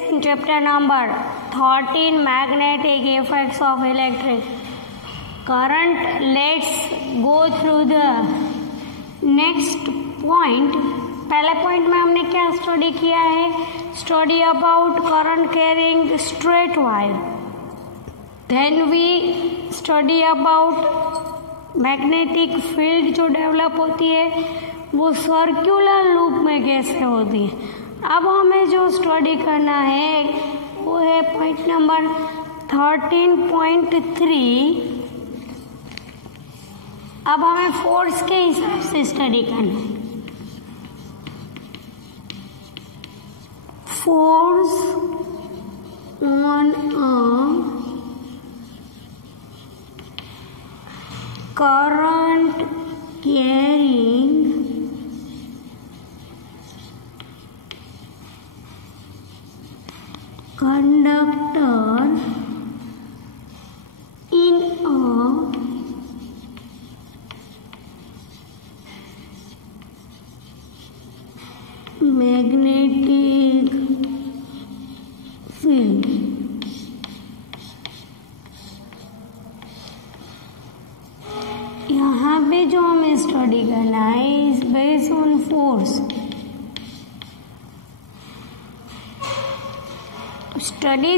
In chapter number 13, magnetic effects of electric current, let's go through the next point. पहले point में हमने क्या study किया है? Study about current carrying straight wire. Then we study about magnetic field जो develop होती है वो सर्कुलर लूप में कैसे होती है. अब हमें जो स्टडी करना है वो है पॉइंट नंबर 13.3. अब हमें फोर्स के हिसाब से स्टडी करना है. Force on a current carrying conductor in a magnetic field. यहाँ पे जो हमें स्टडी करना है is based on force. Study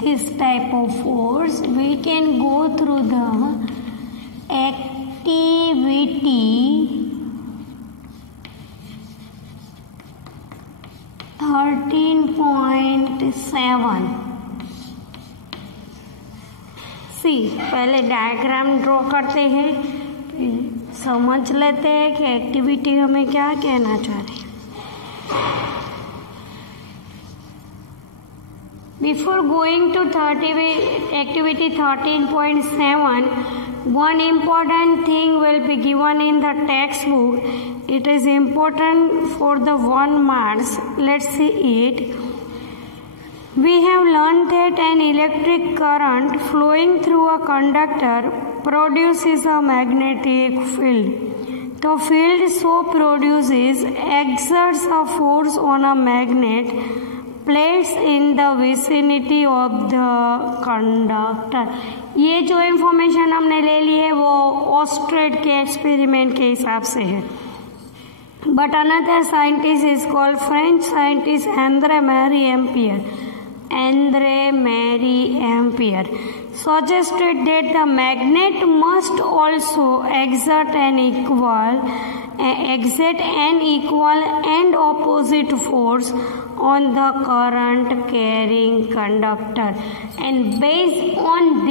this type of force, we can go through the activity 13.7. सी पहले डायग्राम ड्रॉ करते हैं, समझ लेते हैं कि एक्टिविटी हमें क्या कहना चाह रही है. Before going to activity 13.7, one important thing will be given in the textbook. It is important for the 1 marks. Let's see it. We have learned that an electric current flowing through a conductor produces a magnetic field. The field so produces exerts a force on a magnet placed in the vicinity of the conductor. ये जो इंफॉर्मेशन हमने ले ली है वो ऑस्ट्रेड के एक्सपेरिमेंट के हिसाब से है. But another scientist is called French scientist Andre Marie Ampere suggested that the magnet must also exert an equal and opposite force on the current carrying conductor, and based on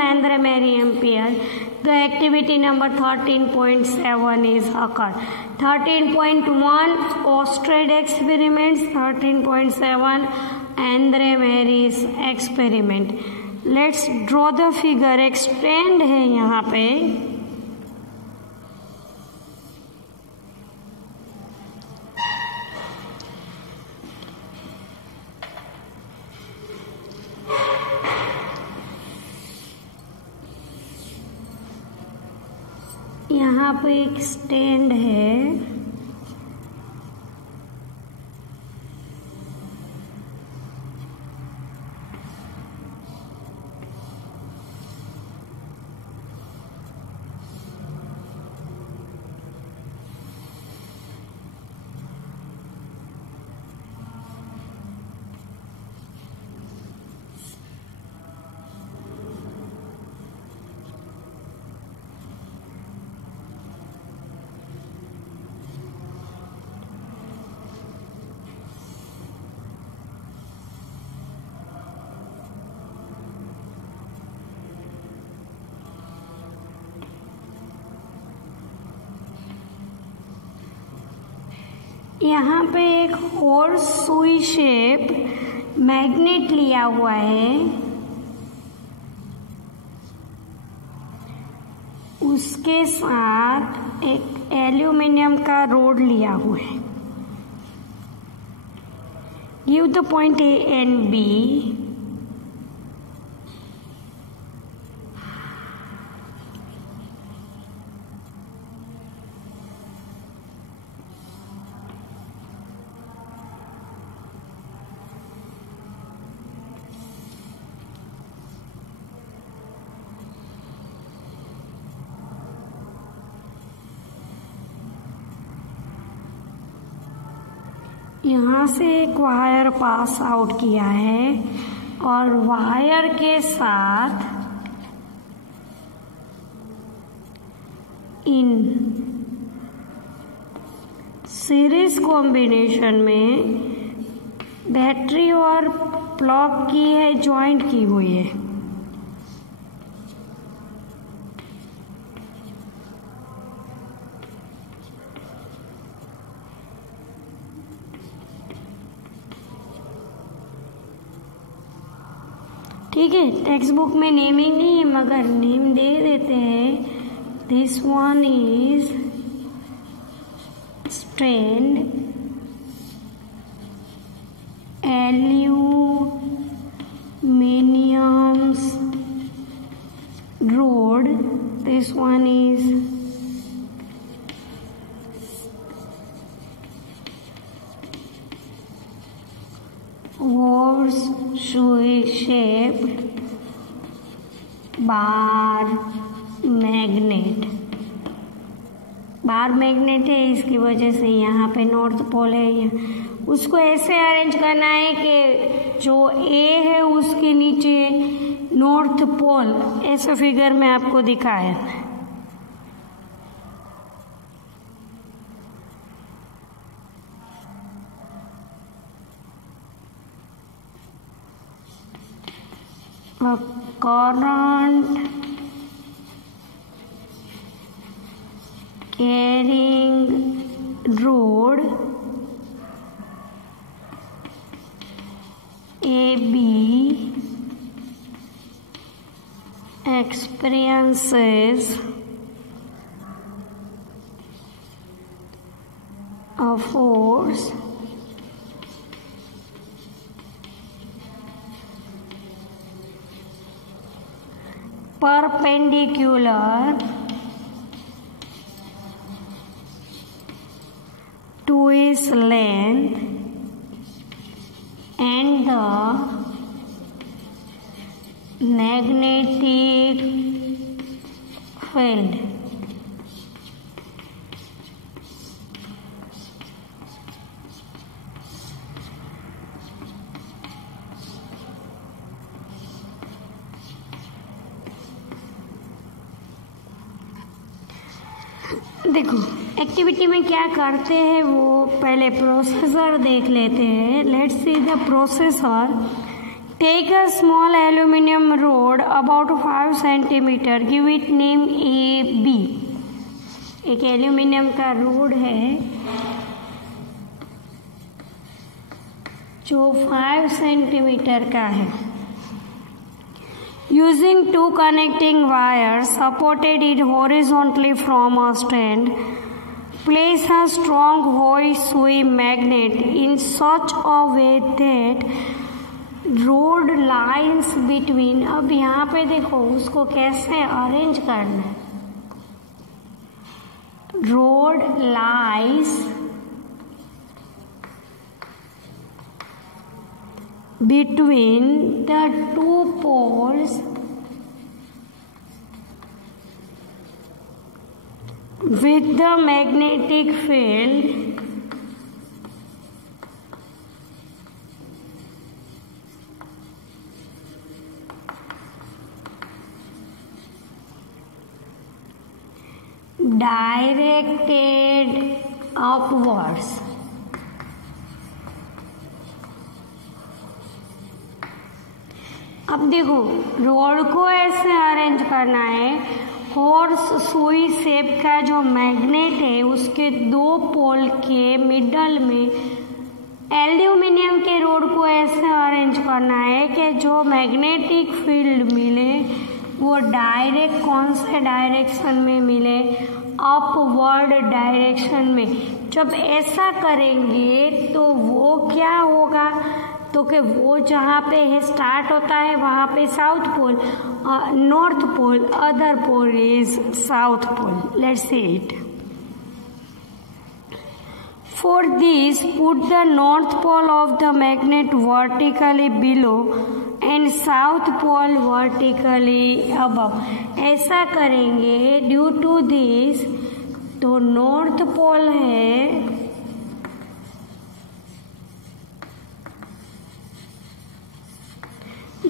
Andre Mary Ampere, the activity number 13.7 is occurred. 13.1 Ostrad experiments, 13.7 Andre Mary's experiment. Let's draw the figure. Extend है यहाँ पे. यहाँ पे एक स्टैंड है. यहाँ पे एक हॉर्स सुई शेप मैग्नेट लिया हुआ है. उसके साथ एक एल्यूमिनियम का रोड लिया हुआ है. Give the point A and B. यहाँ से एक वायर पास आउट किया है और वायर के साथ इन सीरीज कॉम्बिनेशन में बैटरी और प्लग की है, जॉइंट की हुई है। ठीक है, टेक्स्ट बुक में नेमिंग नहीं है मगर नेम दे देते हैं। This one is strand aluminiums rod. This one is Wars shaped bar magnet. Bar magnet है, इसकी वजह से यहाँ पे नॉर्थ पोल है। उसको ऐसे अरेंज करना है कि जो ए है उसके नीचे नॉर्थ पोल, ऐसे फिगर में आपको दिखाया। A current carrying rod AB experiences a force perpendicular to its length and the magnetic field. देखो एक्टिविटी में क्या करते हैं वो पहले प्रोसेसर देख लेते हैं। Let's see the processor. Take a small aluminium rod about 5 centimetre, give it name A B. एक एल्यूमिनियम का रोड है जो 5 सेंटीमीटर का है। Using 2 connecting wires supported it horizontally from a stand, place a strong Hoi-Sui magnet in such a way that road lines between। अब यहाँ पे देखो उसको कैसे अरेंज करना है। Road lies between the 2 poles with the magnetic field directed upwards। अब देखो रोड को ऐसे अरेंज करना है। हॉर्स सुई शेप का जो मैग्नेट है उसके 2 पोल के मिडल में एल्यूमिनियम के रोड को ऐसे अरेंज करना है कि जो मैग्नेटिक फील्ड मिले वो डायरेक्ट कौन से डायरेक्शन में मिले, अपवर्ड डायरेक्शन में। जब ऐसा करेंगे तो वो क्या होगा, तो कि वो जहाँ पे है स्टार्ट होता है वहाँ पे south pole, north pole, other pole is south pole. Let's see it. For this, put the north pole of the magnet vertically below and south pole vertically above। ऐसा करेंगे ड्यू टू दिस, तो north pole है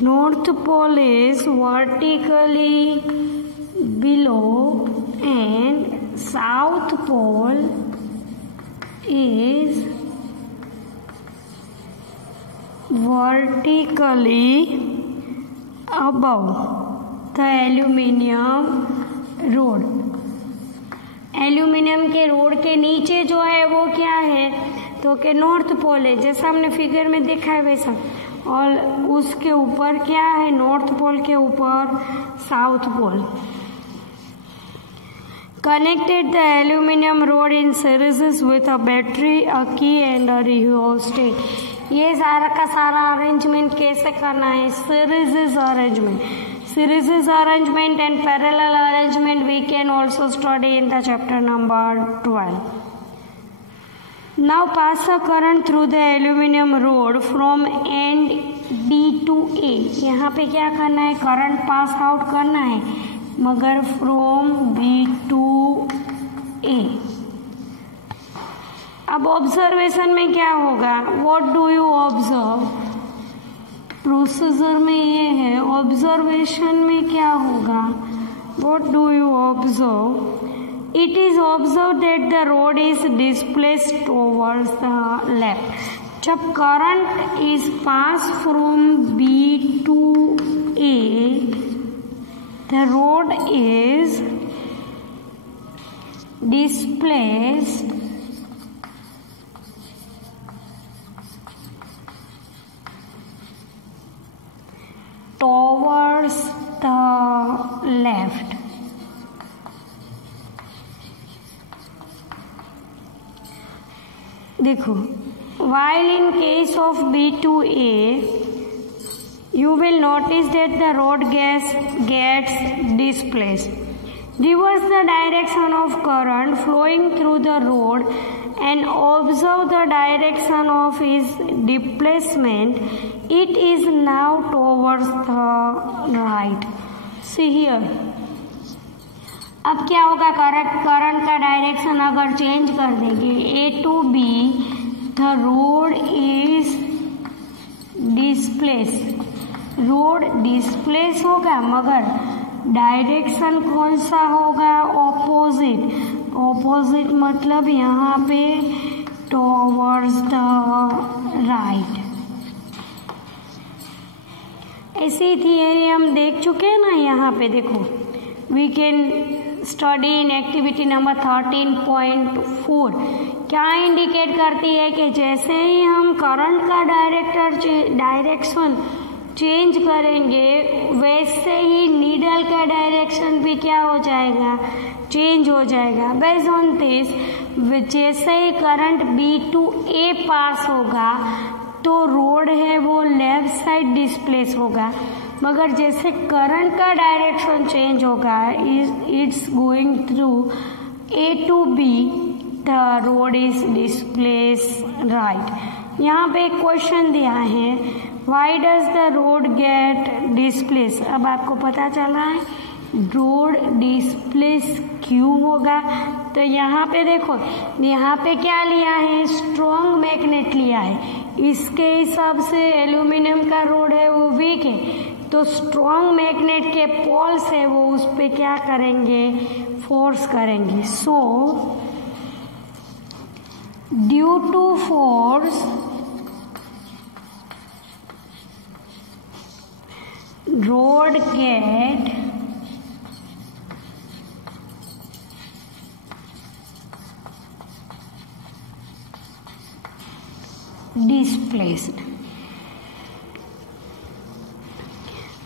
North pole is vertically below and south pole is vertically above the aluminium rod. Aluminium के रोड के नीचे जो है वो क्या है, तो कि नॉर्थ पोल है, जैसा हमने फिगर में देखा है वैसा, और उसके ऊपर क्या है, नॉर्थ पोल के ऊपर south pole. Connected the aluminium rod in series with a battery, a key and अ रियोस्टेट. ये सारा का सारा अरेंजमेंट कैसे करना है, series arrangement. Series arrangement and parallel arrangement we can also study in the chapter number 12. Now pass a current through the aluminum rod from end B to A. यहाँ पे क्या करना है, करंट पास आउट करना है, मगर from B to A. अब observation में क्या होगा, what do you observe? Procedure में ये है, ऑब्जर्वेशन में क्या होगा, what do you observe, it is observe that the rod is displaced towards the left. जब current is pass from B to A, the rod is displaced towards the left. देखो, while in case of B to A, you will notice that the road gets displaced. Reverse the direction of current flowing through the road and observe the direction of its displacement. It is now towards the right. See here. अब क्या होगा, करंट का डायरेक्शन अगर चेंज कर देंगे A to B, the road is displaced. Road displace होगा, मगर डायरेक्शन कौन सा होगा, ऑपोजिट. ऑपोजिट मतलब यहाँ पे टुवर्ड्स द राइट. ऐसी थियरी हम देख चुके हैं ना. यहाँ पे देखो, we can study in activity number 13.4. क्या इंडिकेट करती है कि जैसे ही हम करंट का डायरेक्शन चेंज करेंगे, वैसे ही नीडल का डायरेक्शन भी क्या हो जाएगा, चेंज हो जाएगा. बेस्ड ऑन दिस, जैसे ही करंट बी टू ए पास होगा तो रोड है वो लेफ्ट साइड डिस्प्लेस होगा, मगर जैसे करंट का डायरेक्शन चेंज होगा, it's going through A to B, the rod is displace right. यहाँ पे एक क्वेश्चन दिया है, why does the rod get displace. अब आपको पता चल रहा है रोड डिस्प्लेस क्यों होगा. तो यहाँ पे देखो, यहाँ पे क्या लिया है, स्ट्रॉन्ग मैग्नेट लिया है. इसके हिसाब से एल्यूमिनियम का रोड है वो वीक है, तो स्ट्रॉन्ग मैग्नेट के पोल्स है वो उस पे क्या करेंगे, फोर्स करेंगे. So due to force rod get displaced.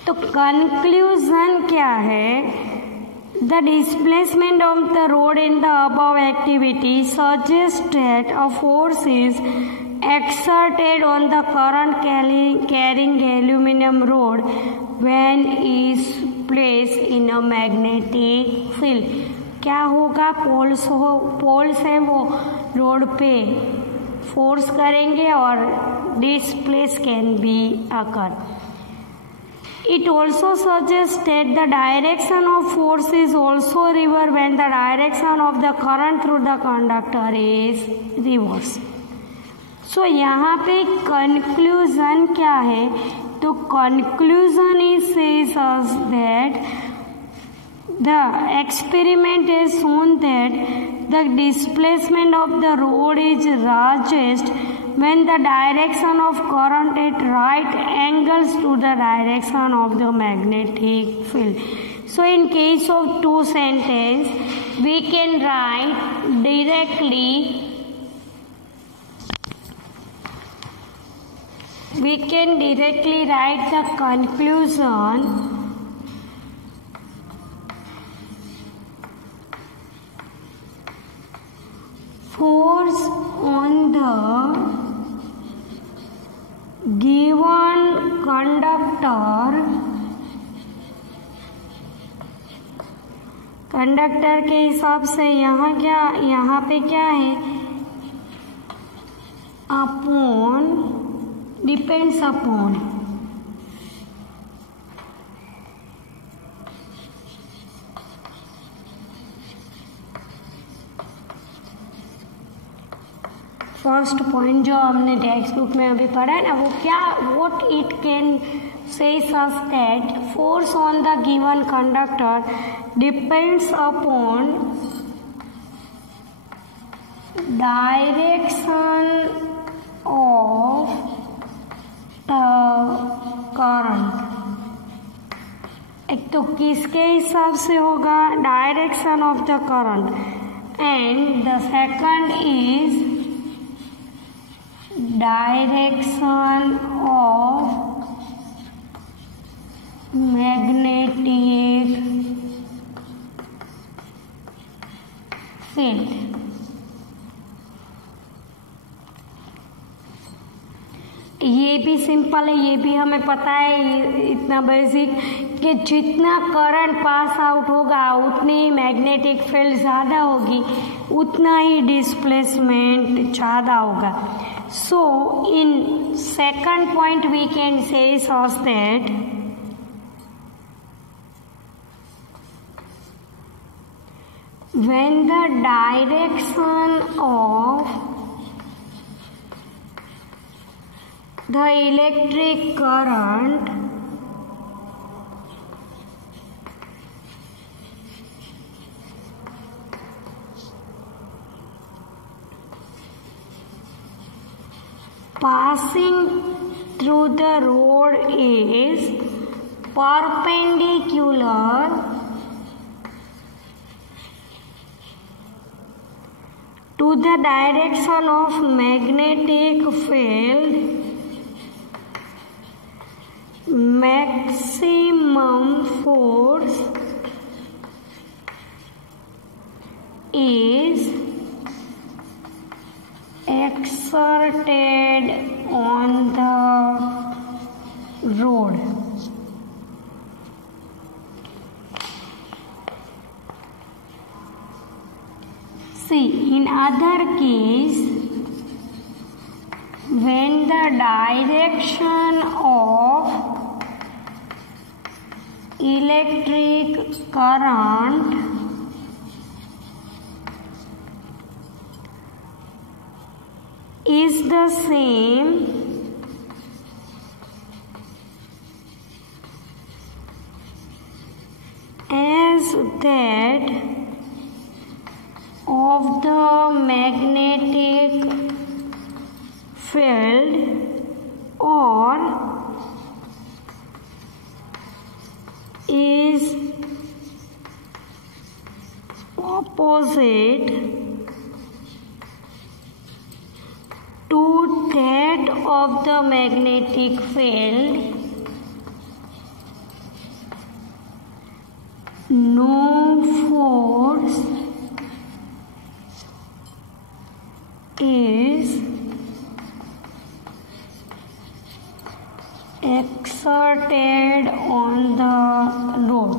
तो कंक्लूजन क्या है, the displacement of the rod in the above activity suggest that a force is exerted on the current carrying aluminum rod when is placed in a magnetic field. क्या होगा, पोल्स है वो रोड पे फोर्स करेंगे और displace can be occur. It also suggests that the direction of force is also reversed when the direction of the current through the conductor is reversed. सो यहाँ पे कंक्लूजन क्या है तो conclusion is says us that the experiment has shown that the displacement of the road is largest when the direction of current at right angles to the direction of the magnetic field. So in case of two sentences, we can write directly write the conclusion. Force on the given conductor के हिसाब से यहाँ पे क्या है, upon, depends upon, first point जो हमने text book में अभी पढ़ा है ना, वो क्या, what it can says us that force on the given conductor depends upon direction of the current. एक तो किसके हिसाब से होगा, direction of the current, and the second is direction of magnetic field. ये भी सिंपल है, ये भी हमें पता है इतना बेसिक कि जितना करंट पास आउट होगा उतनी ही मैग्नेटिक फील्ड ज़्यादा होगी, उतना ही डिस्प्लेसमेंट ज़्यादा होगा. So in second point we can say that when the direction of the electric current passing through the road is perpendicular to the direction of magnetic field, maximum force is exerted on the road. See, in other case, when the direction of electric current is the same as that of the magnetic field, or is opposite to that of the magnetic field, no force is exerted on the road.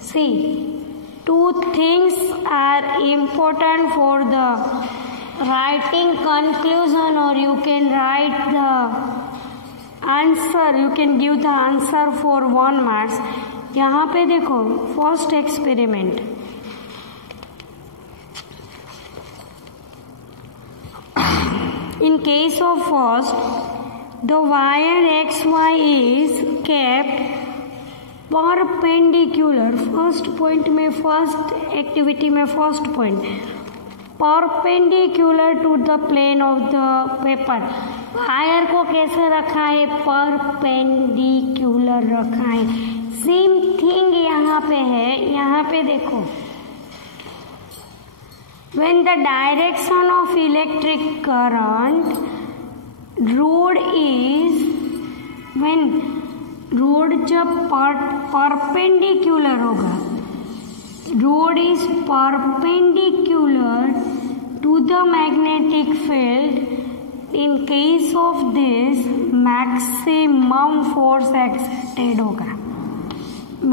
See, two things are important for the writing conclusion, or you can write the answer, you can give the answer for 1 marks. यहाँ पे देखो, first experiment, in case of first, The wire XY is kept perpendicular, first point में, first activity में first point, perpendicular to the plane of the paper. Wire को कैसे रखा है? परपेंडिकुलर रखा है। सेम थिंग यहाँ पे है, यहाँ पे देखो, when the direction of electric current road is, when road जब परपेंडिकुलर होगा, road is perpendicular to the magnetic field, in case of this maximum force exerted होगा,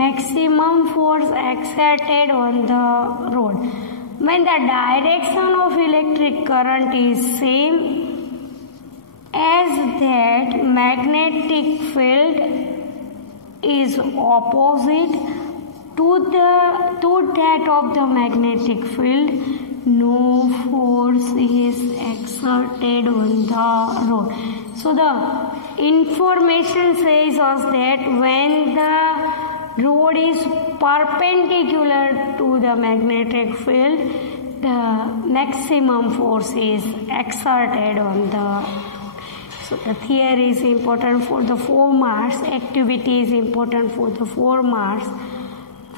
maximum force exerted on the road. When the direction of electric current is same as that magnetic field is opposite to that of the magnetic field, no force is exerted on the road. So the information says us that when the road is perpendicular to the magnetic field, the maximum force is exerted on the. So the theory is important for the 4 marks, activity is important for the 4 marks.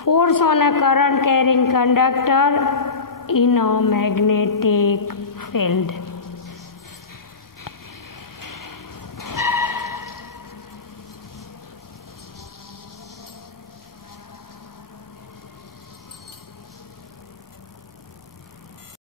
Force on a current carrying conductor in a magnetic field.